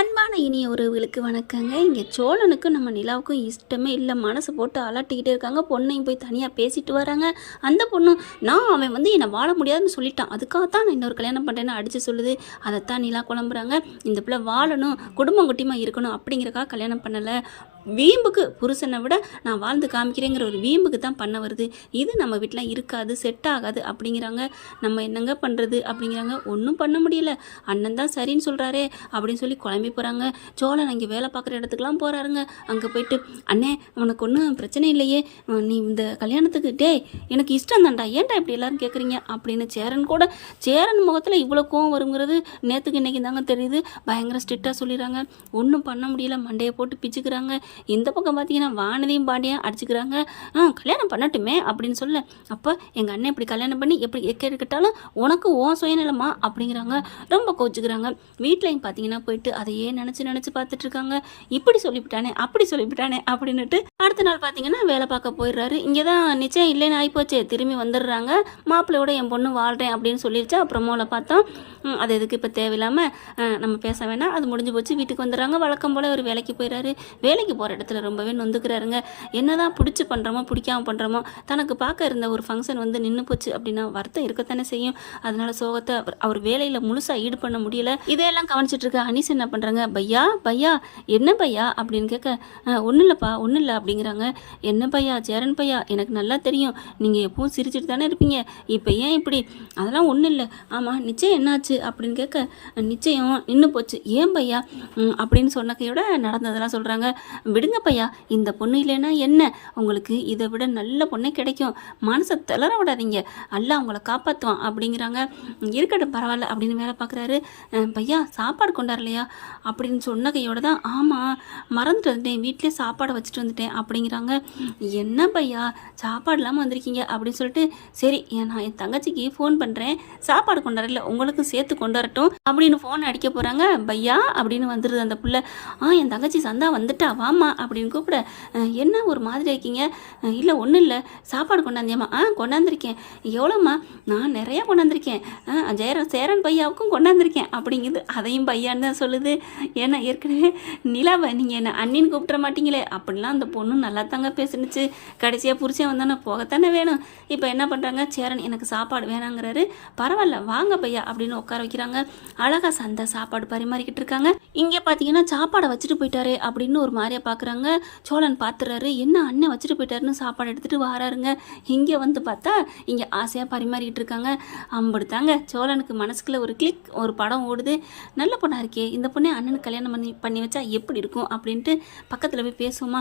அன்பான இனிய உறவுகளுக்கு வணக்கங்க. இங்கே சோழனுக்கும் நம்ம நிலாவுக்கும் இஷ்டமே இல்லை. மனசு போட்டு அலட்டிக்கிட்டே இருக்காங்க. பொண்ணையும் போய் தனியாக பேசிட்டு வராங்க. அந்த பொண்ணு அவன் வந்து என்னை வாழ முடியாதுன்னு சொல்லிட்டான், அதுக்காகத்தான் நான் இன்னொரு கல்யாணம் பண்ணுறேன்னு அடித்து சொல்லுது. அதைத்தான் நிலா குழம்புறாங்க. இந்த பிள்ளை வாழணும், குடும்பம் குட்டியமாக இருக்கணும் அப்படிங்கிறக்காக கல்யாணம் பண்ணலை. வீம்புக்கு புருஷனை விட நான் வாழ்ந்து காமிக்கிறேங்கிற ஒரு வீம்புக்கு தான் பண்ண வருது. இது நம்ம வீட்டில் இருக்காது, செட் ஆகாது அப்படிங்கிறாங்க. நம்ம என்னங்க பண்ணுறது அப்படிங்கிறாங்க. ஒன்றும் பண்ண முடியல, அண்ணன் தான் சரின்னு சொல்கிறாரே அப்படின்னு சொல்லி குழம்பி போகிறாங்க. சோழன் அங்கே வேலை பார்க்குற இடத்துக்குலாம் போகிறாருங்க. அங்கே போயிட்டு, அண்ணே உனக்கு ஒன்றும் பிரச்சனை இல்லையே, நீ இந்த கல்யாணத்துக்கு எனக்கு இஷ்டம் தான்டா, ஏன்டா இப்படி எல்லாரும் கேட்குறீங்க அப்படின்னு சேரன் முகத்தில் இவ்வளோ கோவம் வருங்கிறது நேற்றுக்கு இன்றைக்கி தாங்க தெரியுது. பயங்கர ஸ்ட்ரிக்டாக சொல்லிடுறாங்க. ஒன்றும் பண்ண முடியல, மண்டையை போட்டு பிச்சுக்கிறாங்க. இந்த பக்கம் பார்த்தீங்கன்னா வானதியும் பாண்டியும் அடிச்சுக்கிறாங்க. கல்யாணம் பண்ணட்டுமே அப்படின்னு சொல்ல, அப்போ எங்கள் அண்ணன் இப்படி கல்யாணம் பண்ணி எப்படி கேட்டாலும் உனக்கு ஓன் சுயநலமா அப்படிங்கிறாங்க. ரொம்ப கோச்சுக்கிறாங்க. வீட்லையும் பார்த்தீங்கன்னா போயிட்டு அதையே நினச்சி பார்த்துட்டு இருக்காங்க. இப்படி சொல்லிவிட்டானே அப்படி சொல்லிவிட்டானே அப்படின்னுட்டு அடுத்த நாள் பார்த்தீங்கன்னா வேலை பார்க்க போயிடுறாரு. இங்கே தான் நிச்சயம் இல்லைன்னு ஆகிப்போச்சே, திரும்பி வந்துடுறாங்க. மாப்பிள்ளையோட என் பொண்ணு வாழ்கிறேன் அப்படின்னு சொல்லிடுச்சு. அப்புறமோல பார்த்தோம், அது எதுக்கு இப்போ தேவையில்லாமல் நம்ம பேச வேணாம், அது முடிஞ்சு போச்சு, வீட்டுக்கு வந்துடுறாங்க. வழக்கம் போல் ஒரு வேலைக்கு போயிடுறாரு. வேலைக்கு போகிற இடத்துல ரொம்பவே நொந்துக்கிறாருங்க. என்னதான் பிடிச்சி பண்ணுறோமோ பிடிக்காமல் பண்ணுறோமோ, தனக்கு பார்க்க இருந்த ஒரு ஃபங்க்ஷன் வந்து நின்று போச்சு அப்படின்னா வருத்தம் இருக்கத்தானே செய்யும். அதனால சோகத்தை அவர் வேலையில் முழுசாக ஈடு பண்ண முடியல. இதையெல்லாம் கவனிச்சிட்டு இருக்க அனீஸ் என்ன பண்ணுறாங்க, பையா பையா என்ன பையா அப்படின்னு கேட்க, ஒன்றும் இல்லைப்பா ஒன்றும் இல்லை அப்படிங்கிறாங்க. என்ன பையா, சேரன் பையா, எனக்கு நல்லா தெரியும் நீங்கள் எப்பவும் சிரிச்சிட்டு தானே இருப்பீங்க, இப்போ ஏன் இப்படி? அதெல்லாம் ஒன்றும் இல்லை. ஆமாம் நிச்சயம் என்னாச்சு அப்படின்னு கேட்க, நிச்சயம் நின்று போச்சு. ஏன் பையா அப்படின்னு சொன்ன கையோட நடந்ததெல்லாம் சொல்கிறாங்க. விடுங்க பையா, இந்த பொண்ணு இல்லைன்னா என்ன, உங்களுக்கு இதை விட நல்ல பொண்ணே கிடைக்கும், மனசை தளர விடாதீங்க, அல்ல அவங்கள காப்பாற்றுவான் அப்படிங்கிறாங்க. இருக்கட்டும் பரவாயில்ல அப்படின்னு வேலை பார்க்குறாரு. பையா சாப்பாடு கொண்டாடலையா அப்படின்னு சொன்ன கையோட தான், ஆமாம் மறந்துட்டு வந்துட்டேன், வீட்டிலே சாப்பாடை வச்சுட்டு வந்துட்டேன் அப்படிங்கிறாங்க. என்ன பையா சாப்பாடு இல்லாமல் வந்திருக்கீங்க அப்படின்னு சொல்லிட்டு, சரி நான் என் தங்கச்சிக்கு ஃபோன் பண்ணுறேன், சாப்பாடு கொண்டாடல உங்களுக்கு சேர்த்து கொண்டு வரட்டும் அப்படின்னு ஃபோன் அடிக்க போகிறாங்க. பையா அப்படின்னு வந்துடுது அந்த பிள்ளை. என் தங்கச்சி சந்தா வந்துட்டா வாமா அப்படின்னு கூப்பிட, என்ன ஒரு மாதிரி இருக்கீங்க? இல்லை ஒன்றும் இல்லை, சாப்பாடு கொண்டாந்தியாம்மா? கொண்டாந்துருக்கேன். எவ்வளோம்மா? நான் நிறையா கொண்டாந்துருக்கேன், சேரன் பையாவுக்கும் கொண்டாந்துருக்கேன் அப்படிங்குது. அதையும் பையான்னு தான் சொல்லுது. ஏன்னா ஏற்கனவே நிலாவை நீங்கள் என்ன அண்ணின்னு கூப்பிட்ற மாட்டீங்களே அப்படிலாம் அந்த பொண்ணு நல்லா தாங்க பேசுனுச்சு. கடைசியாக புருஷன் வந்தானே போகத்தானே வேணும். இப்போ என்ன பண்ணுறாங்க, சேரன் எனக்கு சாப்பாடு வேணாங்கிறாரு. பரவாயில்ல வாங்க பையா அப்படின்னு உட்கார வைக்கிறாங்க. அழகாக சந்தை சாப்பாடு பரிமாறிக்கிட்டு இருக்காங்க. இங்கே பார்த்தீங்கன்னா சாப்பாடை வச்சுட்டு போயிட்டாரு அப்படின்னு ஒரு மாதிரியா பார்க்குறாங்க. சோழன் பார்த்துறாரு, என்ன அண்ணன் வச்சுட்டு போயிட்டாருன்னு சாப்பாடு எடுத்துகிட்டு வராருங்க. இங்கே வந்து பார்த்தா இங்கே ஆசையாக பரிமாறிக்கிட்டு இருக்காங்க. அம்படுத்தாங்க சோழனுக்கு மனசுக்குள்ளே ஒரு கிளிக், ஒரு படம் ஓடுது. நல்ல பொண்ணாக இருக்கே, இந்த பொண்ணை அண்ணனுக்கு கல்யாணம் பண்ணி வச்சா எப்படி இருக்கும் அப்படின்ட்டு பக்கத்தில் போய் பேசுவோமா?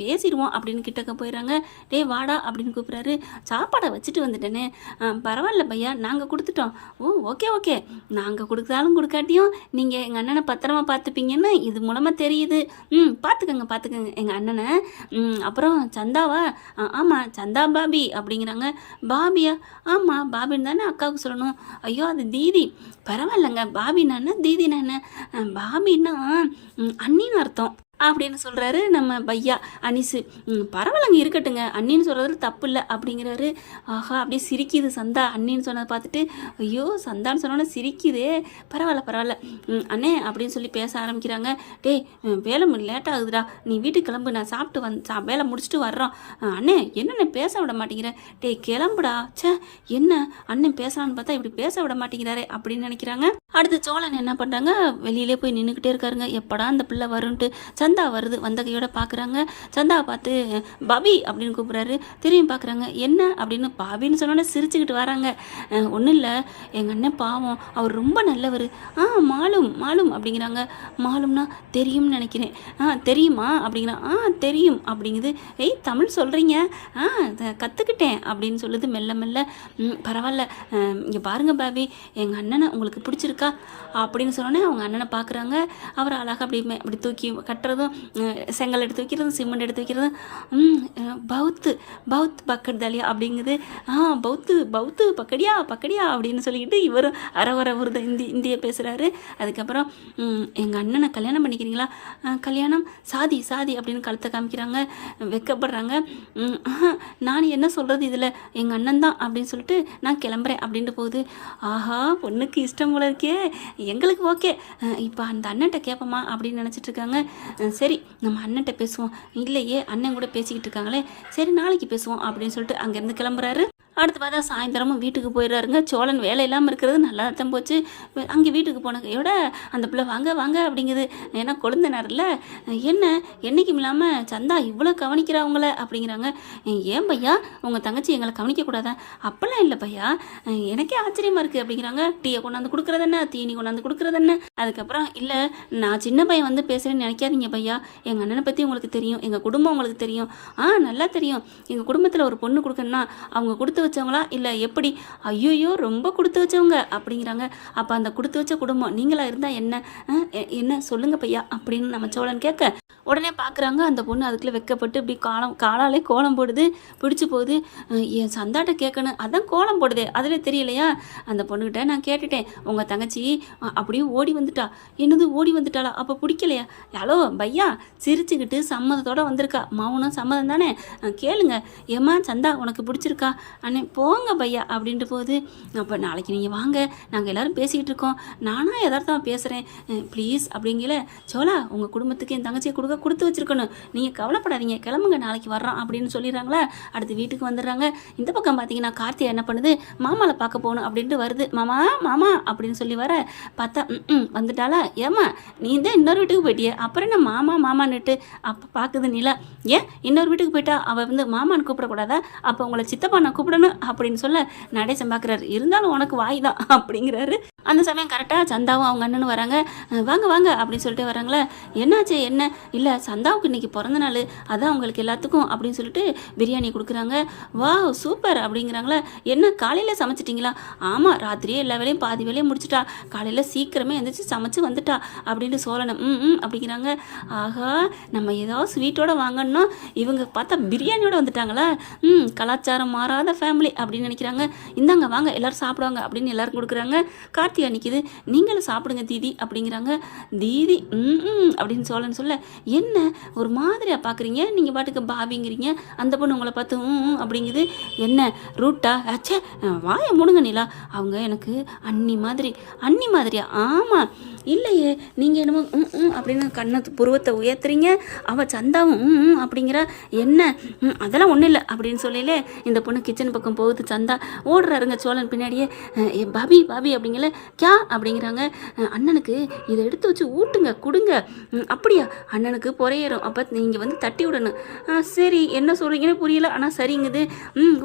பேசிடுவோம் அப்படின்னு கிட்டக்க போயிடறாங்க. டே வாடா அப்படின்னு கூப்பிட்றாரு. சாப்பாடை வச்சுட்டு வந்துட்டேனே. பரவாயில்ல பையா நாங்கள் கொடுத்துட்டோம். ஓகே ஓகே, நாங்கள் கொடுத்தாலும் கொடுக்காட்டியும் நீங்கள் எங்கள் அண்ணனை பத்திரமா பார்த்துப்பீங்கன்னு இது மூலமாக தெரியுது. பார்த்துக்கங்க எங்கள் அண்ணனை. அப்புறம் சந்தாவா? ஆமாம் சந்தா பாபி அப்படிங்கிறாங்க. பாபியா? ஆமாம் பாபின்னு தானே அக்காவுக்கு சொல்லணும். ஐயோ அது தீதி. பரவாயில்லைங்க, பாபின்னா தீதினா என்ன? பாபின்னா அண்ணின்னு அர்த்தம் அப்படின்னு சொல்கிறாரு நம்ம பையா அனீஸு. பரவாயில்லங்க இருக்கட்டுங்க, அண்ணின்னு சொல்கிறதுல தப்பு இல்லை அப்படிங்கிறாரு. ஆஹா அப்படியே சிரிக்குது சந்தா அண்ணின்னு சொன்னதை பார்த்துட்டு. ஐயோ சந்தான்னு சொன்னோன்னே சிரிக்குதே. பரவாயில்ல அண்ணே அப்படின்னு சொல்லி பேச ஆரம்பிக்கிறாங்க. டேய் வேலை லேட் ஆகுதுடா, நீ வீட்டுக்கு கிளம்பு, நான் சாப்பிட்டு வேலை முடிச்சுட்டு வர்றோம். அண்ணே என்னென்ன பேச விட மாட்டேங்கிறேன். டேய் கிளம்புடா. என்ன அண்ணன் பேசலான்னு பார்த்தா இப்படி பேச விட மாட்டேங்கிறாரே அப்படின்னு நினைக்கிறாங்க. அடுத்து சோழன் என்ன பண்ணுறாங்க, வெளியிலே போய் நின்றுக்கிட்டே இருக்காருங்க. எப்படா அந்த பிள்ளை வரும்ன்ட்டு. சந்தா வருது, வந்த கையோட பார்க்குறாங்க. சந்தாவை பார்த்து பாபி அப்படின்னு கூப்பிட்றாரு. திரும்பி பார்க்குறாங்க. என்ன அப்படின்னு பாபின்னு சொன்னோன்னே சிரிச்சுக்கிட்டு வராங்க. ஒன்றும் இல்லை, எங்கள் அண்ணன் பாவம், அவர் ரொம்ப நல்லவர். மாலும் அப்படிங்கிறாங்க. மாலும்னா தெரியும்னு நினைக்கிறேன். தெரியுமா அப்படிங்கிறான். தெரியும் அப்படிங்குது. தமிழ் சொல்கிறீங்க? கற்றுக்கிட்டேன் அப்படின்னு சொல்லுது மெல்ல மெல்ல. பரவாயில்ல, இங்கே பாருங்க பாபி, எங்கள் அண்ணனை உங்களுக்கு பிடிச்சிருக்கா அப்படின்னு சொன்னோன்னே அவங்க அண்ணனை பார்க்குறாங்க. அவர் அழகாக அப்படி தூக்கி கட்டுறதும், செங்கல் எடுத்து வைக்கிறதும், சிமெண்ட் எடுத்து வைக்கிறதும். Both bucket Thaliya அப்படிங்குது. பௌத்து பக்கடியா அப்படின்னு சொல்லிக்கிட்டு இவரும் அறவர உருத இந்திய பேசுகிறாரு. அதுக்கப்புறம் எங்கள் அண்ணனை கல்யாணம் பண்ணிக்கிறீங்களா? கல்யாணம் சாதி அப்படின்னு கழுத்தை காமிக்கிறாங்க. வெக்கப்படுறாங்க. நான் என்ன சொல்கிறது இதில், எங்கள் அண்ணன் தான் அப்படின்னு சொல்லிட்டு நான் கிளம்புறேன் அப்படின்ட்டு போகுது. ஆஹா பொண்ணுக்கு இஷ்டம் இஷ்டம் போல இருக்கே, எங்களுக்கு ஓகே. இப்போ அந்த அண்ணன்ட்ட கேட்போமா அப்படின்னு நினச்சிட்டு இருக்காங்க. சரி நம்ம அண்ணன்ட்ட பேசுவோம். இல்லையே அண்ணன் கூட பேசிக்கிட்டு இருக்காங்களே, சரி நாளைக்கு பேசுவோம் அப்படின்னு சொல்லிட்டு அங்கேருந்து கிளம்புறாரு. அடுத்து பார்த்தா சாயந்தரமும் வீட்டுக்கு போயிடுறாருங்க. சோழன் வேலை இல்லாமல் இருக்கிறது நல்லா தான் போச்சு. அங்கே வீட்டுக்கு போனக்கையோட அந்த பிள்ளை வாங்க வாங்க அப்படிங்குது. ஏன்னா கொழுந்தனார்ல, என்ன என்றைக்கும் இல்லாமல் சந்தா இவ்வளோ கவனிக்கிறா அவங்கள அப்படிங்கிறாங்க. ஏன் பையா உங்கள் தங்கச்சி எங்களை கவனிக்கக்கூடாதா? அப்போல்லாம் இல்லை பையா, எனக்கே ஆச்சரியமாக இருக்குது அப்படிங்கிறாங்க. டீயை கொண்டாந்து கொடுக்குறது என்ன, தீனி கொண்டாந்து கொடுக்குறது என்ன. அதுக்கப்புறம் இல்லை நான் சின்ன பையன் வந்து பேசுகிறேன்னு நினைக்காதீங்க பையா, எங்கள் அண்ணனை பற்றி உங்களுக்கு தெரியும், எங்கள் குடும்பம் உங்களுக்கு தெரியும். நல்லா தெரியும். எங்கள் குடும்பத்தில் ஒரு பொண்ணு கொடுக்கணுன்னா அவங்க கொடுத்து வச்சவங்களா இல்லை எப்படி? ஐயோயோ ரொம்ப கொடுத்து வச்சவங்க அப்படிங்கிறாங்க. அப்போ அந்த கொடுத்து வச்ச குடும்பம் நீங்களா இருந்தால் என்ன என்ன சொல்லுங்க பையா அப்படின்னு நம்ம சோழன் கேட்க, உடனே பார்க்குறாங்க அந்த பொண்ணு அதுக்குள்ளே வெக்கப்பட்டு இப்படி காலாலே கோலம் போடுது. பிடிச்சி போகுது. என் சந்தாட்ட கேட்கணும், அதான் கோலம் போடுதே அதில் தெரியலையா? அந்த பொண்ணுக்கிட்ட நான் கேட்டுட்டேன், உங்கள் தங்கச்சி அப்படியே ஓடி வந்துட்டா. என்னது ஓடி வந்துட்டாளா? அப்போ பிடிக்கலையா? ஹலோ பையா, சிரிச்சுக்கிட்டு சம்மதத்தோடு வந்திருக்கா. மௌனம் சம்மதம் தானே, கேளுங்க. ஏம்மா சந்தா உனக்கு பிடிச்சிருக்கா? அண்ணே போங்க பையா அப்படின்ட்டு போகுது. அப்போ நாளைக்கு நீங்கள் வாங்க, நாங்கள் எல்லோரும் பேசிக்கிட்டு இருக்கோம், நானாக எதார்த்தமாக பேசுகிறேன் ப்ளீஸ் அப்படிங்கல. சோழா உங்கள் குடும்பத்துக்கு என் தங்கச்சியை கொடுத்து வச்சிருக்கணும், நீங்கள் கவலைப்படாதீங்க, கிளம்புங்க நாளைக்கு வர்றோம் அப்படின்னு சொல்லிடுறாங்களா. அடுத்து வீட்டுக்கு வந்துடுறாங்க. இந்த பக்கம் பார்த்தீங்கன்னா கார்த்தியா என்ன பண்ணுது, மாமாவை பார்க்க போகணும் அப்படின்ட்டு வருது. மாமா மாமா அப்படின்னு சொல்லி வர பார்த்தா வந்துட்டாளா. ஏமா நீ தான் இன்னொரு வீட்டுக்கு போயிட்டியே, அப்புறம் என்ன மாமா மாமான்னுட்டு அப்போ பார்க்குது நிலா. ஏன் இன்னொரு வீட்டுக்கு போயிட்டா அவள் வந்து மாமான்னு கூப்பிடக்கூடாதா? அப்போ உங்களை சித்தப்பா நான் கூப்பிடணும் அப்படின்னு சொல்ல நடேசன் பார்க்குறாரு. இருந்தாலும் உனக்கு வாய் தான் அப்படிங்கிறாரு. அந்த சமயம் கரெக்டாக சந்தாவும் அவங்க அண்ணனும் வராங்க. வாங்க வாங்க அப்படின்னு சொல்லிட்டு வராங்களே. என்னாச்சு என்ன? இல்லை சந்தாவுக்கு இன்றைக்கி பிறந்த நாள், அதான் உங்களுக்கு எல்லாத்துக்கும் அப்படின்னு சொல்லிட்டு பிரியாணி கொடுக்குறாங்க. வா சூப்பர் அப்படிங்கிறாங்களே. என்ன காலையில் சமைச்சிட்டிங்களா? ஆமாம் ராத்திரியே எல்லா வேலையும் பாதி வேலையும் முடிச்சிட்டா, காலையில் சீக்கிரமே எழுந்திரிச்சு சமைச்சு வந்துட்டா அப்படின்ட்டு சோழனம் அப்படிங்கிறாங்க. ஆகா நம்ம ஏதாவது ஸ்வீட்டோட வாங்கணும்னா இவங்க பார்த்தா பிரியாணியோட வந்துட்டாங்களா. கலாச்சாரம் மாறாத ஃபேமிலி அப்படின்னு நினைக்கிறாங்க. இந்தாங்க வாங்க எல்லோரும் சாப்பிடுவாங்க அப்படின்னு எல்லாரும் கொடுக்குறாங்க. கார்த்திகா நிற்கிது. நீங்களும் சாப்பிடுங்க தீதி அப்படிங்கிறாங்க. தீதி அப்படின்னு சோழன் சொல்ல, என்ன ஒரு மாதிரியாக பார்க்குறீங்க, நீங்கள் பாட்டுக்கு பாபிங்கிறீங்க, அந்த பொண்ணு உங்களை பார்த்து அப்படிங்குது. என்ன ரூட்டா? ஆச்சே வாயை முடுங்க நிலா, அவங்க எனக்கு அண்ணி மாதிரியா? ஆமாம் இல்லையே நீங்கள் என்னமோ அப்படின்னு கண்ணை புருவத்தை உயர்த்துறீங்க. அவள் சந்தாவும் அப்படிங்கிற என்ன அதெல்லாம் ஒன்றும் இல்லை அப்படின்னு சொல்லலே இந்த பொண்ணு கிச்சன் பக்கம் போகுது. சந்தா ஓடுறாருங்க சோழன் பின்னாடியே. பாபி பாபி அப்படிங்கல கியா அப்படிங்கிறாங்க. அண்ணனுக்கு இதை எடுத்து வச்சு ஊட்டுங்க கொடுங்க. அப்படியா? அண்ணனுக்கு பொறையேறும், அப்போ நீங்கள் வந்து தட்டி விடணும். சரி என்ன சொல்கிறீங்கன்னு புரியல, ஆனால் சரிங்குது.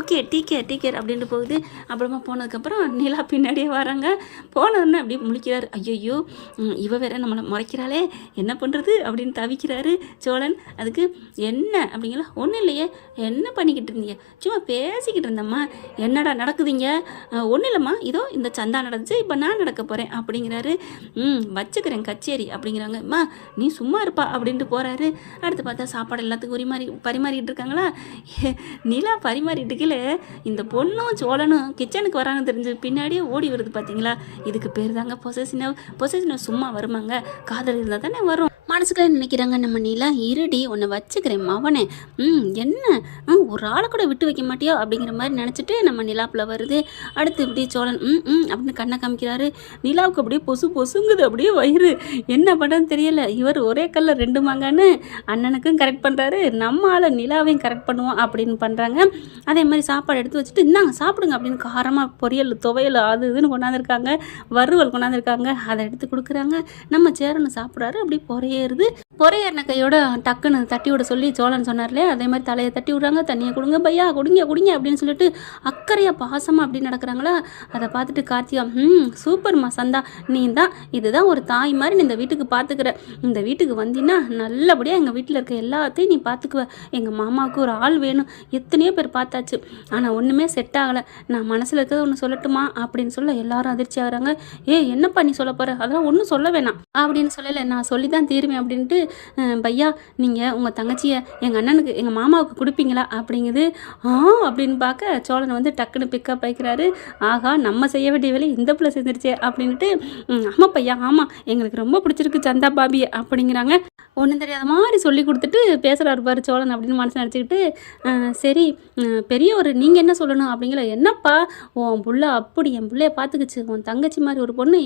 ஓகே டீக்கேர் அப்படின்ட்டு போகுது. அப்புறமா போனதுக்கப்புறம் நிலா பின்னாடியே வராங்க. போனதுன்னு அப்படியே முழிக்கிறாரு. ஐயோ இவ வேற நம்மளை முறைக்கிறாளே, என்ன பண்ணுறது அப்படின்னு தவிக்கிறாரு சோழன். அதுக்கு என்ன அப்படிங்களா? ஒன்றும் இல்லையே, என்ன பண்ணிக்கிட்டு இருந்தீங்க? சும்மா பேசிக்கிட்டு இருந்தம்மா. என்னடா நடக்குதுங்க? ஒன்றும் இல்லைம்மா, இதோ இந்த சந்தா நடந்துச்சு, இப்போ நான் நடக்க போகிறேன் அப்படிங்கிறாரு. வச்சுக்கிறேன் கச்சேரி அப்படிங்கிறாங்க. அம்மா நீ சும்மா இருப்பா அப்படின்ட்டு போகிறாரு. அடுத்து பார்த்தா சாப்பாடு எல்லாத்துக்கும் பரிமாறிக்கிட்டு இருக்காங்களா. நிலா பரிமாறிட்டு இருக்கல, இந்த பொண்ணும் சோழனும் கிச்சனுக்கு வராங்க தெரிஞ்சு பின்னாடியே ஓடி வருது பார்த்தீங்களா. இதுக்கு பேர் தாங்க பொசசினவ். சும்மா வருமாங்க, காதல் இருந்தால் தானே வரும். மனசுக்குள்ள நினைக்கிறாங்க நம்ம நீலா. இருடி உன்னை வச்சுக்கிறேன் மவனே. என்ன ஒரு ஆளை கூட விட்டு வைக்க மாட்டியோ அப்படிங்கிற மாதிரி நினச்சிட்டு நம்ம நிலாப்பில் வருது. அடுத்து இப்படி சோழன் அப்படின்னு கண்ணை காமிக்கிறாரு. நிலாவுக்கு அப்படியே பொசுங்குது அப்படியே வயிறு. என்ன பண்ணுறதுன்னு தெரியல. இவர் ஒரே கல்ல ரெண்டு மாங்கான்னு அண்ணனுக்கும் கரெக்ட் பண்ணுறாரு, நம்ம ஆளை நிலாவையும் கரெக்ட் பண்ணுவோம் அப்படின்னு பண்ணுறாங்க. அதே மாதிரி சாப்பாடு எடுத்து வச்சுட்டு இந்தாங்க சாப்பிடுங்க அப்படின்னு காரமாக பொரியல் துவையல் அது இதுன்னு கொண்டாந்துருக்காங்க, வறுவல் கொண்டாந்துருக்காங்க. அதை எடுத்து கொடுக்குறாங்க. நம்ம சேரனை சாப்பிட்றாரு. அப்படி பொறையேறின கையோட டக்குன்னு தட்டி விட சொல்லி சோழன் சொன்னார் இல்லையா, அதே மாதிரி தலையை தட்டி விட்றாங்க. தண்ணியை கொடுங்க பையா, குடிங்க அப்படின்னு சொல்லிட்டு அக்கறையாக பாசமாக அப்படி நடக்கிறாங்களா. அதை பார்த்துட்டு கார்த்திகா சூப்பர்மா சந்தா, நீ தான் இதுதான் ஒரு தாய் மாதிரி நீ இந்த வீட்டுக்கு பார்த்துக்கிற. இந்த வீட்டுக்கு வந்தீங்கன்னா நல்லபடியாக எங்கள் வீட்டில் இருக்க எல்லாத்தையும் நீ பார்த்துக்குவ. எங்கள் மாமாவுக்கு ஒரு ஆள் வேணும், எத்தனையோ பேர் பார்த்தாச்சு, ஆனால் ஒன்றுமே செட் ஆகலை. நான் மனசில் இருக்கிறத ஒன்று சொல்லட்டுமா அப்படின்னு சொல்ல எல்லாரும் அதிர்ச்சி ஆகுறாங்க. என்னப்பா நீ சொல்ல போகிற? அதெல்லாம் ஒன்றும் சொல்ல வேணாம் அப்படின்னு சொல்லலை, நான் சொல்லி தான் தீருவேன் அப்படின்ட்டு பையா நீங்கள் உங்கள் தங்கச்சியை எங்கள் அண்ணனுக்கு எங்கள் மாமாவுக்கு கொடுப்பீங்களா அப்படிங்குது. அப்படின்னு பார்க்க சோழன் வந்து டக்குன்னு பிக்கப் ஆகிக்கிறாரு. ஆகா நம்ம செய்ய வேண்டிய வேலை இந்த பிள்ளை செஞ்சிருச்சே அப்படின்ட்டு ஆமாம் பையா ஆமாம் எங்களுக்கு ரொம்ப பிடிச்சிருக்கு சந்தா பாபியை அப்படிங்கிறாங்க. ஒன்றும் தெரியாத மாதிரி சொல்லி கொடுத்துட்டு பேசுகிறாரு பாரு சோழன் அப்படின்னு மனசு நினச்சிக்கிட்டு சரி பெரியவர் நீங்கள் என்ன சொல்லணும் அப்படிங்கிற என்னப்பா உன் புள்ள அப்படி என் பிள்ளைய பார்த்துக்குச்சு உன் தங்கச்சி மாதிரி ஒரு பொண்ணு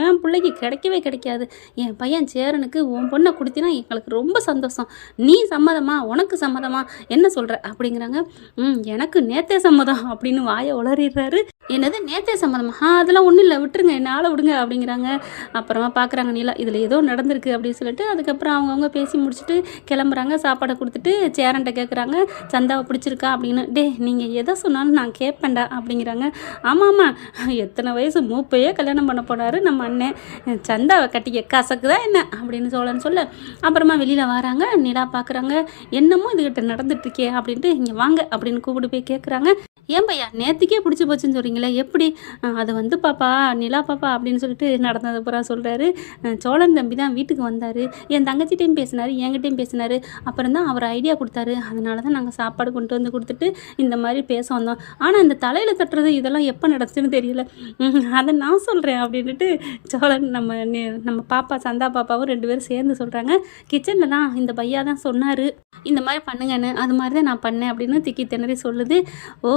என் பிள்ளைக்கு கிடைக்கவே கிடைக்காது. என் பையன் சேரனுக்கு உன் பொண்ணை கொடுத்தினா எங்களுக்கு ரொம்ப சந்தோஷம். நீ சம்மதமா உனக்கு சம்மதமா என்ன சொல்கிற அப்படிங்கிறாங்க. எனக்கு நேத்தே சம்மதம் அப்படின்னு வாயை உளறிடுறாரு. என்னது நேத்தே சம்மதமா அதெல்லாம் ஒன்றும் இல்லை விட்டுருங்க என்ன ஆளை விடுங்க அப்படிங்கிறாங்க. அப்புறமா பார்க்குறாங்க நிலா இதில் ஏதோ நடந்திருக்கு அப்படின்னு சொல்லிட்டு அதுக்கப்புறம் அவங்கவுங்க பேசி முடிச்சுட்டு கிளம்புறாங்க. சாப்பாடை கொடுத்துட்டு சேரன்ட்ட கேட்குறாங்க சந்தாவை பிடிச்சிருக்கா அப்படின்னு. நீங்கள் எதை சொன்னாலும் நான் கேட்பேன்டா அப்படிங்கிறாங்க. ஆமாம் எத்தனை வயசு மூப்பையே கல்யாணம் பண்ண போனார் நம்ம அண்ணன் சந்தாவை கட்டிக்க கசக்கு தான் என்ன அப்படின்னு சோழன் சொல்ல அப்புறமா வெளியில் வராங்க. நிலா பார்க்குறாங்க என்னமோ இதுகிட்ட நடந்துட்டுருக்கே அப்படின்ட்டு இங்கே வாங்க அப்படின்னு கூப்பிட்டு போய் கேட்குறாங்க. ஏன் பையா நேற்றுக்கே பிடிச்சி போச்சுன்னு சொல்கிறீங்களே எப்படி? அது வந்து பாப்பா நிலா பாப்பா அப்படின்னு சொல்லிட்டு நடந்தது பூரா சொல்கிறாரு. சோழன் தம்பி தான் வீட்டுக்கு வந்தார், என் தங்கச்சிட்டையும் பேசினார், என்கிட்டையும் பேசினார். அப்புறம் தான் அவர் ஐடியா கொடுத்தாரு. அதனால தான் நாங்கள் சாப்பாடு கொண்டு வந்து கொடுத்துட்டு இந்த மாதிரி பேச வந்தோம். ஆனால் இந்த தலையில் தட்டுறது இதெல்லாம் எப்போ நடந்துச்சுன்னு தெரியல, அதை நான் சொல்கிறேன் அப்படின்ட்டு சோழன் நம்ம பாப்பா சந்தா பாப்பாவும் 2 பேரும் சேர்ந்து சொல்கிறாங்க. கிச்சனில் தான் இந்த பையா தான் சொன்னார் இந்த மாதிரி பண்ணுங்கன்னு, அது மாதிரி தான் நான் பண்ணேன் அப்படின்னு திக்கி திணறி சொல்லுது. ஓ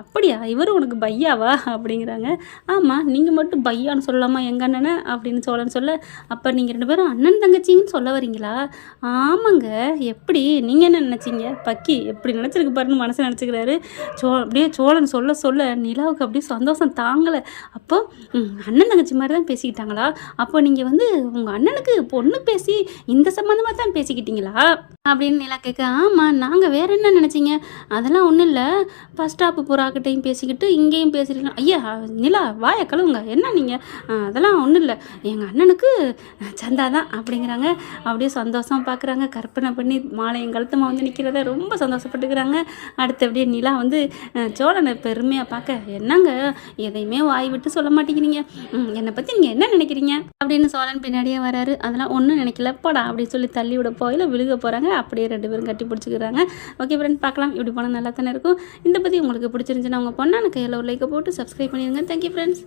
அப்படியா இவர் உனக்கு பையாவா அப்படிங்கிறாங்க. ஆமாம் நீங்கள் மட்டும் பையான்னு சொல்லலாமா எங்கள் அண்ணனை அப்படின்னு சோழன் சொல்ல அப்போ நீங்கள் 2 பேரும் அண்ணன் தங்கச்சின்னு சொல்ல வரீங்களா? ஆமாங்க எப்படி நீங்கள் என்ன நினச்சிங்க? பக்கி எப்படி நினச்சிருக்கு பாருன்னு மனசு நினச்சிக்கிறாரு. அப்படியே சோழன் சொல்ல சொல்ல நிலாவுக்கு அப்படியே சந்தோஷம் தாங்கலை. அப்போ அண்ணன் தங்கச்சி மாதிரி தான் பேசிக்கிட்டாங்களா? அப்போ நீங்கள் வந்து உங்கள் அண்ணனுக்கு பொண்ணு பேசி இந்த சம்மந்தமாக தான் பேசிக்கிட்டீங்களா அப்படின்னு நிலா கேட்க. ஆமாம் நாங்கள் வேறு என்ன நினச்சிங்க? அதெல்லாம் ஒன்றும் இல்லை, ஃபஸ்ட் ஸ்டாப்பு புறாக்கிட்டையும் பேசிக்கிட்டு இங்கேயும் பேசிக்கலாம். ஐயா நிலா வாயை கழுவுங்க என்ன நீங்கள்? அதெல்லாம் ஒன்றும் இல்லை, எங்கள் அண்ணனுக்கு சந்தா தான் அப்படிங்கிறாங்க. அப்படியே சந்தோஷம் பார்க்குறாங்க. கற்பனை பண்ணி மாலையும் கழுத்தமாக வந்து நிற்கிறத ரொம்ப சந்தோஷப்பட்டுக்கிறாங்க. அடுத்து அப்படியே நிலா வந்து சோழனை பெருமையாக பார்க்க என்னங்க எதையுமே வாய் விட்டு சொல்ல மாட்டேங்கிறீங்க, என்னை பற்றி நீங்கள் என்ன நினைக்கிறீங்க அப்படின்னு சோழன் பின்னாடியே வராரு. அதெல்லாம் ஒன்றும் நினைக்கல போடா அப்படின்னு சொல்லி தள்ளி விட போயில விழுக போகிறாங்க. அப்படியே 2 பேரும் கட்டி பிடிச்சிக்கிறாங்க. ஓகே ஃப்ரெண்ட் பார்க்கலாம், இப்படி போனால் நல்லா தானே இருக்கும். இந்த பற்றி உங்களுக்கு பிடிச்சிருந்துச்சுன்னா உங்கள் பொண்ணான கையில் ஒரு லைக்கை போட்டு சப்ஸ்கிரைப் பண்ணிடுங்க. Thank you friends.